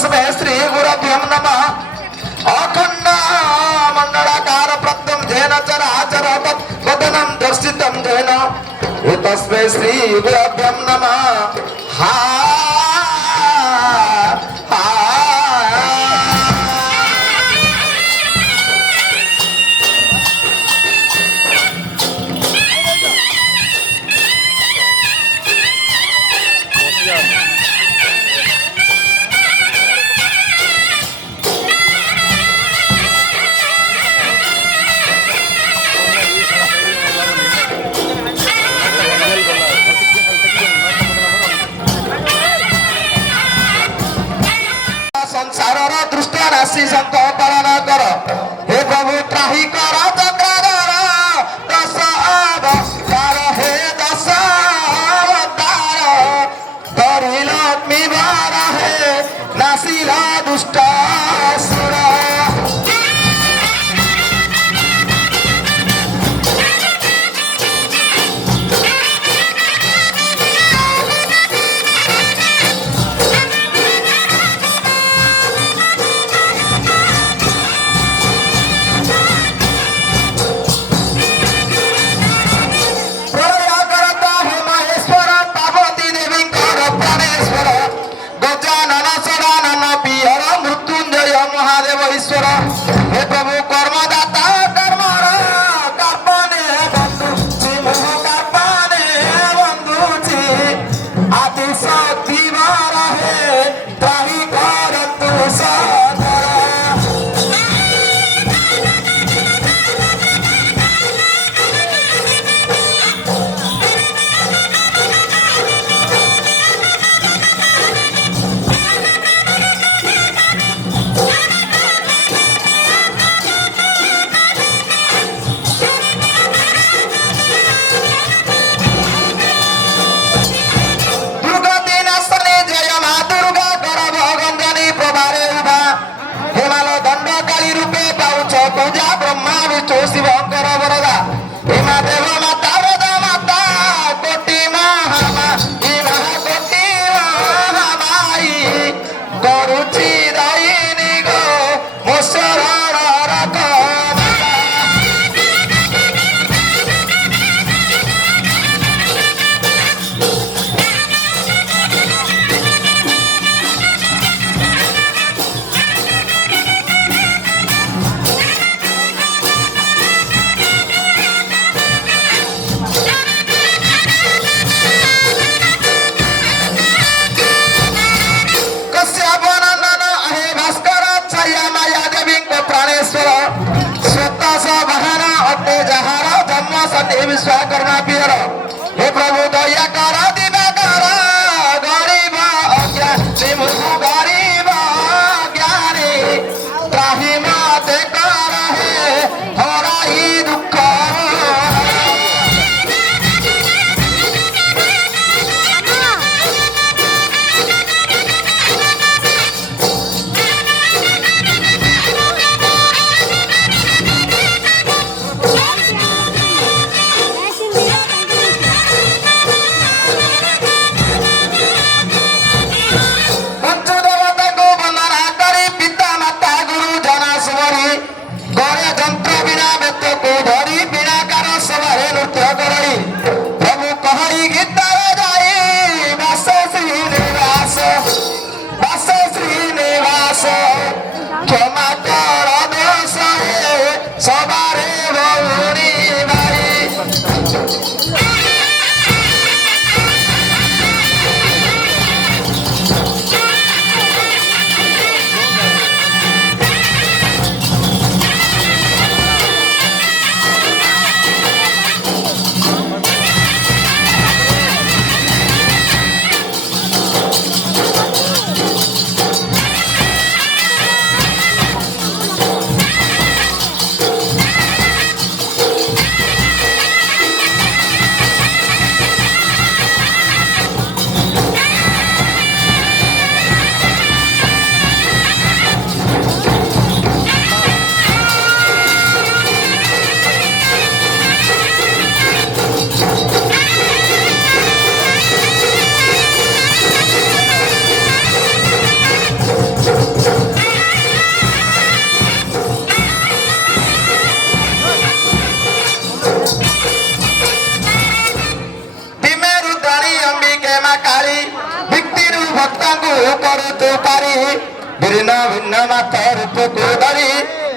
तस्मै श्री गुरुभ्यो नमः अखंड मंडलाकार प्रत्यं धेन चराचर तद्वदनं दर्शितं धेन तस्मै श्री गुरुभ्यो नमः हा संसार दृष्ट राशि संत पालन कर हे प्रभु त्राही कर चक्रधर दश अवतार हे दश अवतार धरि लक्ष्मी वार हे नासिल दुष्ट असुर ईश्वर हे प्रभु कर्मदाता कर्मर कर्पणे बंधुची मोह कर्पणे बंधुची आदि शक्ति वार हे त्राही कर तू सदर पूजा ब्रह्मा विष्णु शिवंकर वरदा हिमा देव माता वेद माता कोटि महामाई महाकोटि महामाई करुची दायिनी गो मो शरण रख विश्वकर्मा पियर हे प्रभु दया कर दिवा कर गरीब अज्ञानी मुख गरीब ज्ञानी त्राही मत कर हे हराई दुख তু পারি ভিন্ন ভিন্ন মাতার পুকুদারি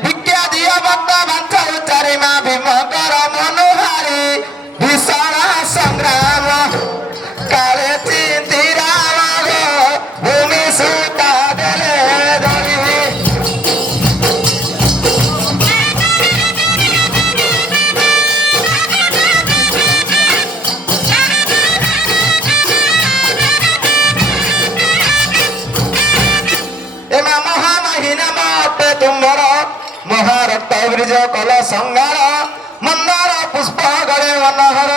ভিক্ষা দিয়া বক্তা বাঞ্ছা উচ্চারি মা ভীমকর মনোহারি ভীষণ সংগ্রাম কালে চিন্তিরাম গো ভূমি সুতা দেলে ধরি এমা মহামহিনা মতে তুমর মহারক্ত ব্রিজ কল সংগার মন্দার পুষ্প গড়ে মনোহর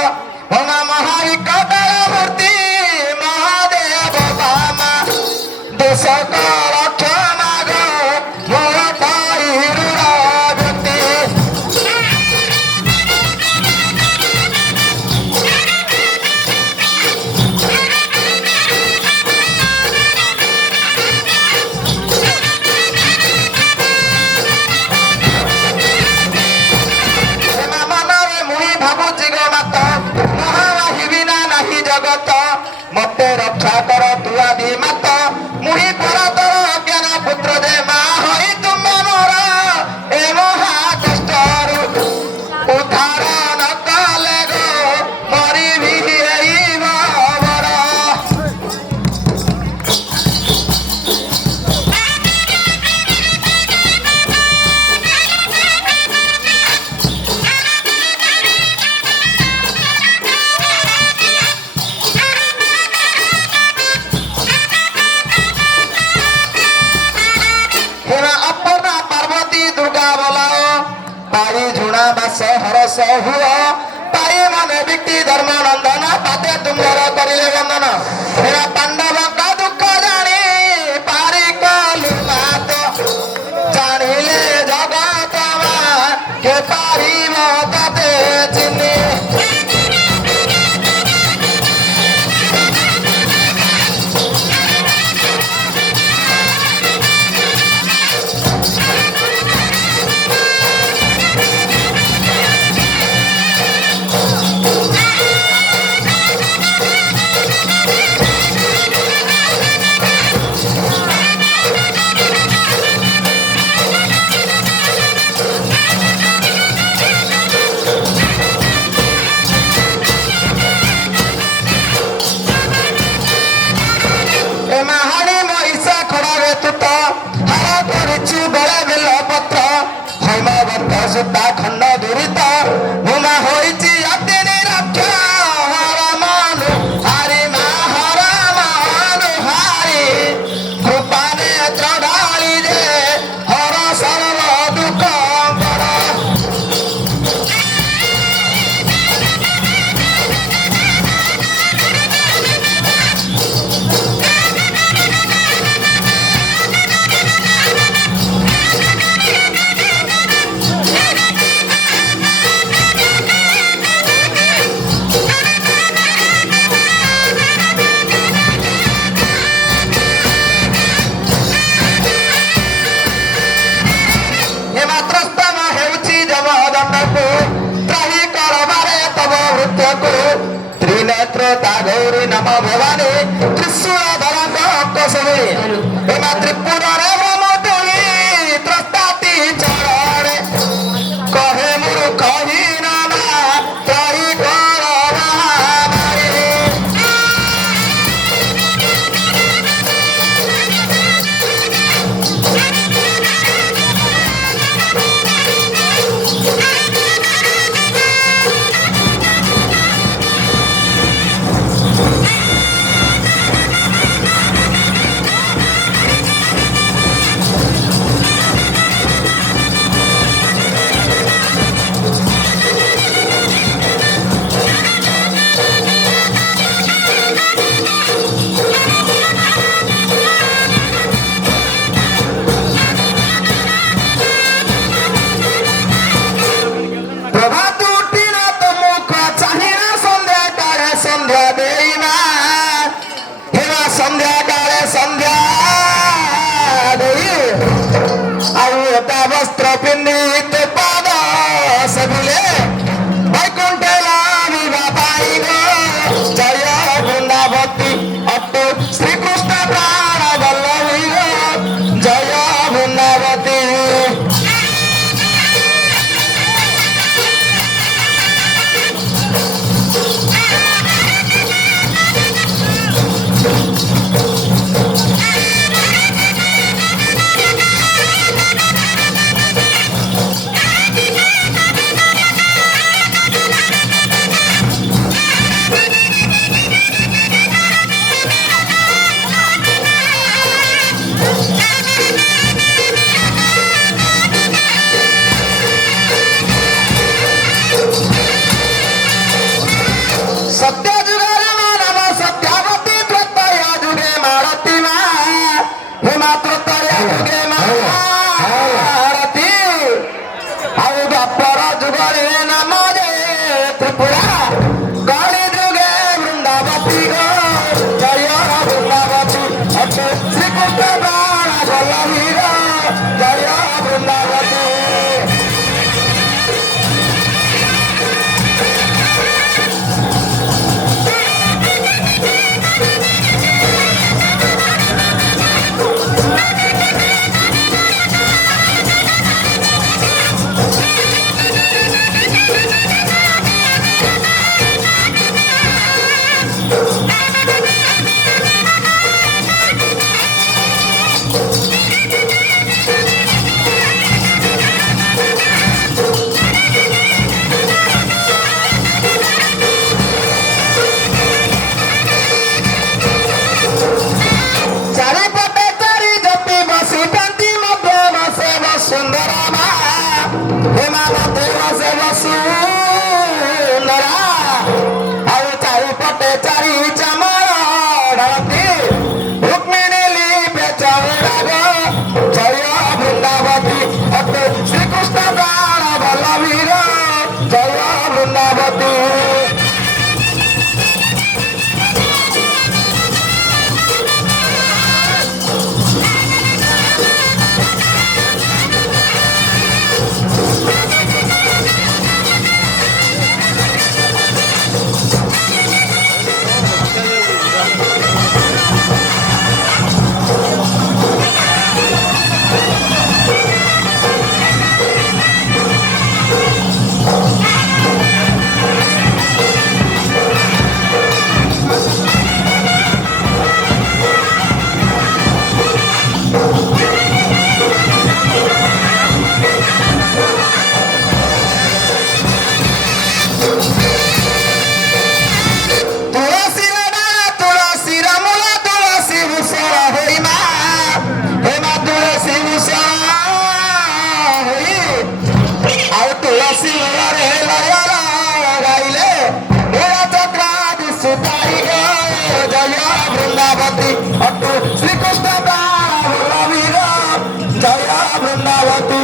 ভঙা মহাবিকটার মূর্তি মহাদেব বামা দেশ কর ক্ষমা গো মোর তৈরুর ব্যক্তি মতে রক্ষা কর তুয়াদি মাত মুহি পর তর অজ্ঞান পুত্র দে মা হই তুমি মোর এ মহা কষ্টরু উদ্ধারণ কলে গো মরিবি এই ভবর पाई झुणा बास हरस हुआ पाई मन व्यक्ति धर्म नंदन पाते तुमर करिले बंधन हेरा पांडव का दुख जानी पारी कलु मात जानिले जगत के पारिब तते चिन्नी सुता खंड दुरित भूमा होइची अति निरक्षा हर मनु हरि मा हर मनु हरि कृपाने चढ़ाली जे हर सर्व दुख बड़ त्रिनेत्रता गौरी नम भवानी त्रिशूल धरंग कसवे एमा त्रिपुरा रे ब्रह्मटुली त्रस्ताति चरणे कहे मुरु कहि नाना त्राहि कर महामारी वस्त्र पिंडित पाद सबुले वैकुंठे लामी बापाई गो जय वृंदावती अट्टु श्री कृष्ण प्राण वल्लभी বৃন্দাবতী শ্রীকৃষ্ণ জয় বৃন্দাবতী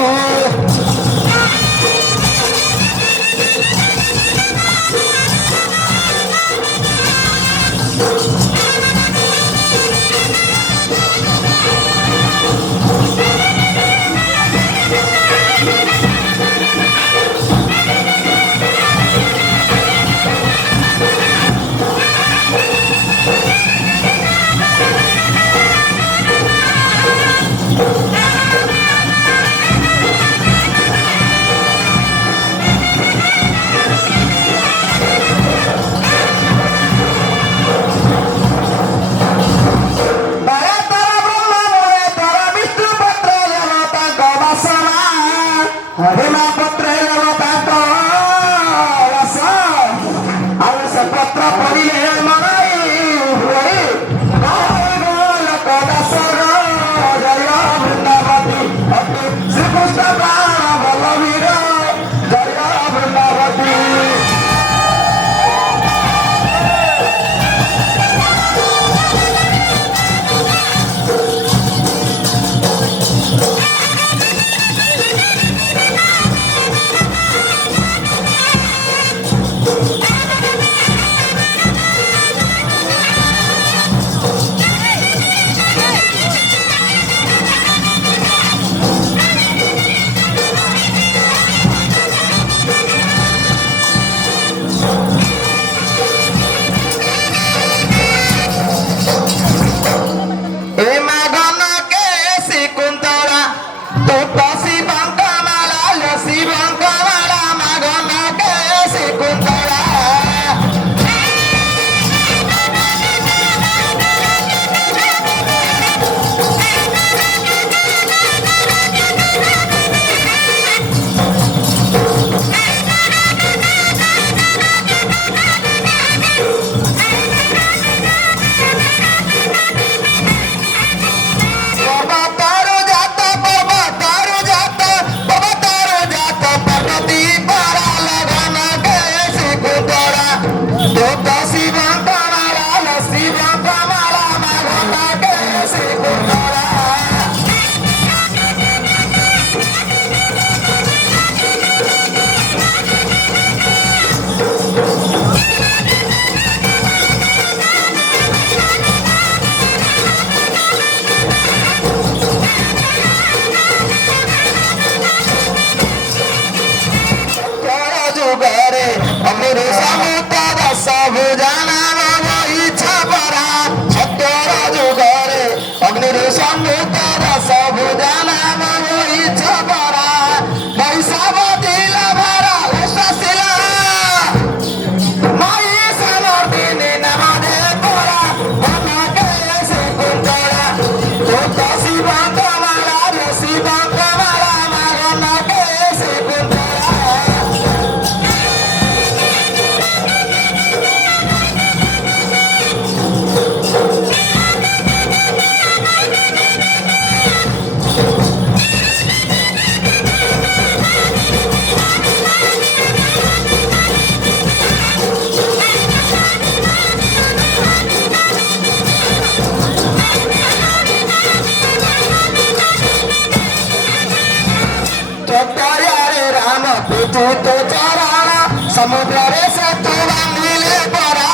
ସମୁଦ୍ରରେ ସେତୁ ବାନ୍ଧିଲେ ପରା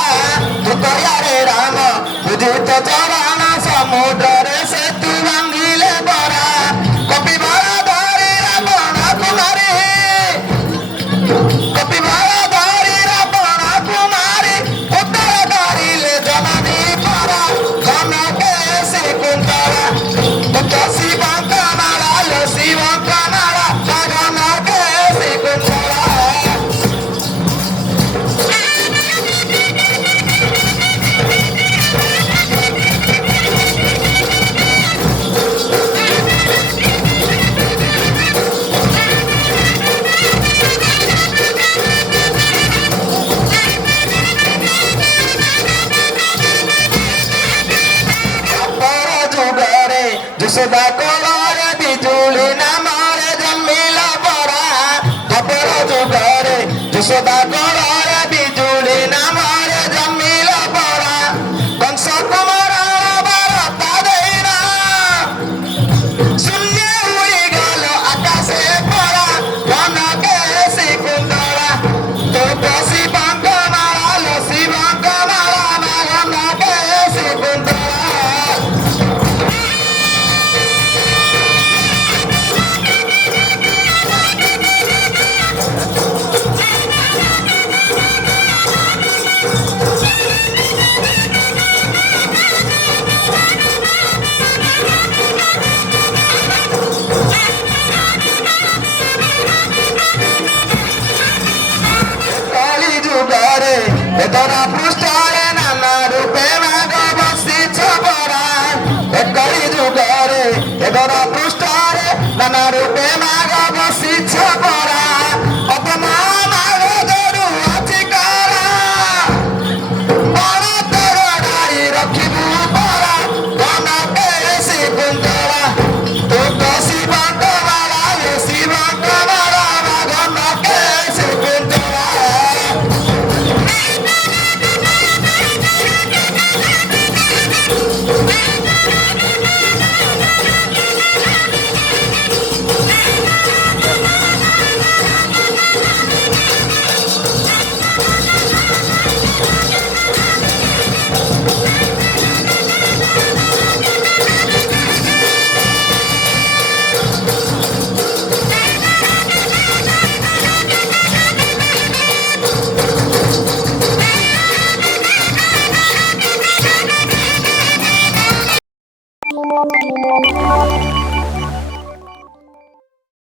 ଦୁଃଖରେ ରାମ ବୁଝିତ ଚରଣ ସମୁଦ୍ରରେ ସେତୁ ବାନ୍ଧିଲେ ପରା କପିବର ଧରି ରାବଣ କୁମାରୀ କପିବର ଧରି ରାବଣ କୁମାରୀ ଉତ୍ତର କରିଲେ ଜନନୀ ପରା କନକେ ଶ୍ରୀକୁନ୍ତଳା ଉଚ୍ଚ ଶିବଙ୍କ ନାଳ ଲୋ ଶିବଙ୍କ ନାଳ କନକେ ଶ୍ରୀକୁନ୍ତଳା ଯଶୋଦା କୋଳରେ ବିଜୁଳି ନାମରେ ଜନ୍ମିଲା ପରା ଦ୍ୱାପର ଯୁଗରେ ଯଶୋଦା କୋଳରେ ବିଜୁଳି ନାମରେ ଜନ୍ମିଲା ପରା କଂସ କୁମାରର ବାର୍ତ୍ତା ଦେଇନା ଶୂନ୍ୟ ଉଡ଼ିଗଲ ଆକାଶେ ପରା କନକେ ଶ୍ରୀକୁନ୍ତଳା ତୁ ତ ଶିବଙ୍କ ମାଳା ଲୋ ଶିବଙ୍କ ମାଳା କନକେ ଶ୍ରୀକୁନ୍ତଳା ଧରା ପୃଷ୍ଠରେ ନାନା ରୂପେ ମାଗ ବସିଛ ପରା କଳି ଯୁଗରେ ଧରା ପୃଷ୍ଠରେ ନାନା ରୂପେ ମାଗ ବସିଛ ପରା ଅପମା ମାଗ ଦରୁ ଅଛି କରା ବଣ ତୋର ଡାଳି ରଖିବୁ ପରା କନକେ ଶ୍ରୀକୁନ୍ତଳା ତୁ ତ ଶିବଙ୍କ ମାଳା ଶିବଙ୍କ ମାଳା କନକେ ଶ୍ରୀକୁନ୍ତଳା Thank you.